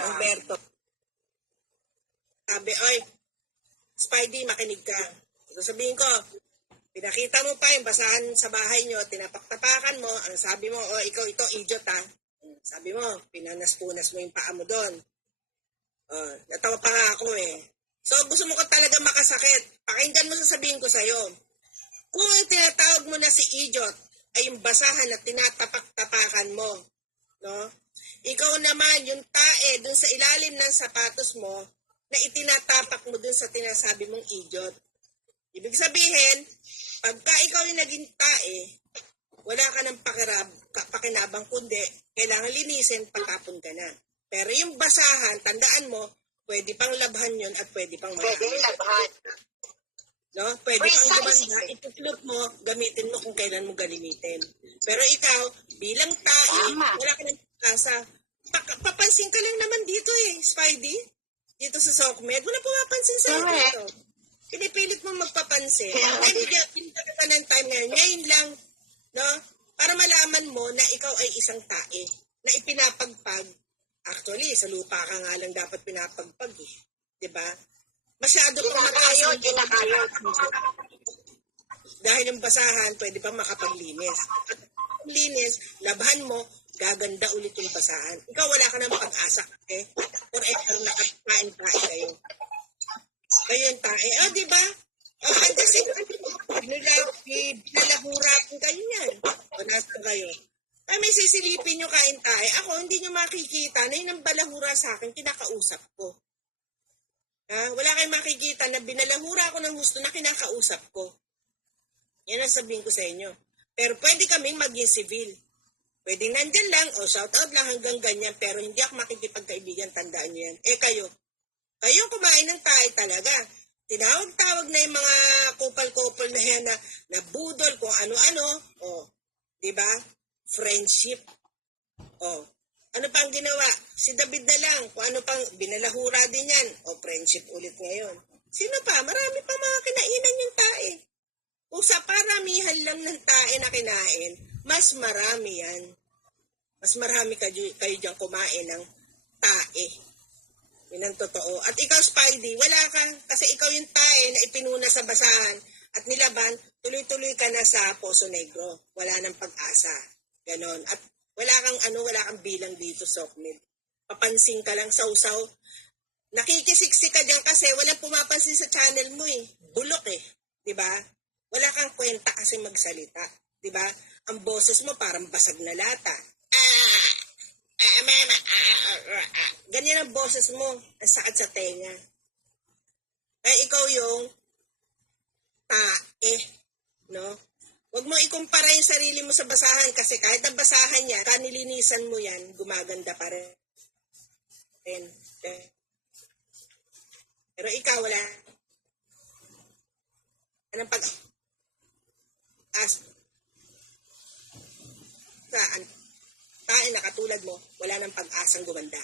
Humberto. Sabi, oy, Spidey, makinig ka. So sabihin ko, pinakita mo pa yung basahan sa bahay nyo, tinapak-tapakan mo, ang sabi mo, oh, ikaw, idiot ha. Sabi mo, pinanas-punas mo yung paa mo doon. Oh, natawa pa nga ako eh. So gusto mo ko talaga makasakit. Pakinggan mo sasabihin ko sa'yo. Kung yung tinatawag mo na si idiot ay yung basahan na tinatapak-tapakan mo, no? Ikaw naman, yung tae dun sa ilalim ng sapatos mo na itinatapak mo dun sa tinasabi mong idiot. Ibig sabihin, pagka ikaw yung naging tae, wala ka ng pakinabang kundi kailangan linisin, patapon ka na. Pero yung basahan, tandaan mo, pwede pang labhan yun at pwede pang magamit. Pwede labhan. No? Pwede pang gumanda, ituklop mo, gamitin mo kung kailan mo gamitin. Pero ikaw, bilang tae, wala ka ng pag-asa. Papansin ka lang naman dito eh, Spidey. Dito sa SOCMED, wala pumapansin sa'yo dito. Pinipilit mo magpapansin. Ay, pinita ka ng time ngayon lang, no? Para malaman mo na ikaw ay isang tae na ipinapagpag. Actually, sa lupa ka nga lang dapat pinapagpag eh. Diba? Masyado kang mataas. Dahil yung basahan, pwede pa makapaglinis. At linis, labhan mo, gaganda ulit yung basahan. Ikaw wala ka ng pag-asa, okay? Forever nakakain kayo. Kayo yung tae. Oh, di ba? Oh, hanggang binalahurakin kayo yan. O, nasa kayo. Ay, may sisilipin nyo kain tae. Ako, hindi nyo makikita na yun ang balahura sa akin, kinakausap ko. Ha? Wala kayong makikita na binalahura ko ng gusto na kinakausap ko. Yan ang sabihin ko sa inyo. Pero pwede kaming maging civil. Pwedeng nandyan lang, o shoutout lang hanggang ganyan, pero hindi ako makikipagkaibigan, tandaan nyo yan. Eh kayo, kayong kumain ng tae talaga. Tinawag-tawag na yung mga kupal-kupal na yan na budol, kung ano-ano, o, di ba? Friendship. O, ano pang ginawa? Si David na lang, kung ano pang binalahura din yan, o friendship ulit ngayon. Sino pa? Marami pa mga kinainan yung tae. Kung sa paramihan lang ng tae na kinain, mas marami yan. Mas marami kayo dyan kumain ng tae. Yun ang totoo. At ikaw, Spidey, wala ka. Kasi ikaw yung tae na ipinuna sa basahan at nilaban, tuloy-tuloy ka na sa Poso Negro. Wala nang pag-asa. Ganon. At wala kang bilang dito, SOCMED. Papansin ka lang, sausaw. Nakikisiksik ka dyan kasi walang pumapansin sa channel mo eh. Bulok eh. Diba? Wala kang kwenta kasi magsalita. Diba? Ang boses mo parang basag na lata. Ganyan ang boses mo. Ang sakit sa tenga. Kaya ikaw yung tae. No? Huwag mo ikumpara yung sarili mo sa basahan kasi kahit ang basahan niya, kanilinisan mo yan, gumaganda pa rin. Pero ikaw wala. Anong tae na katulad mo, wala nang pag-asang gumanda.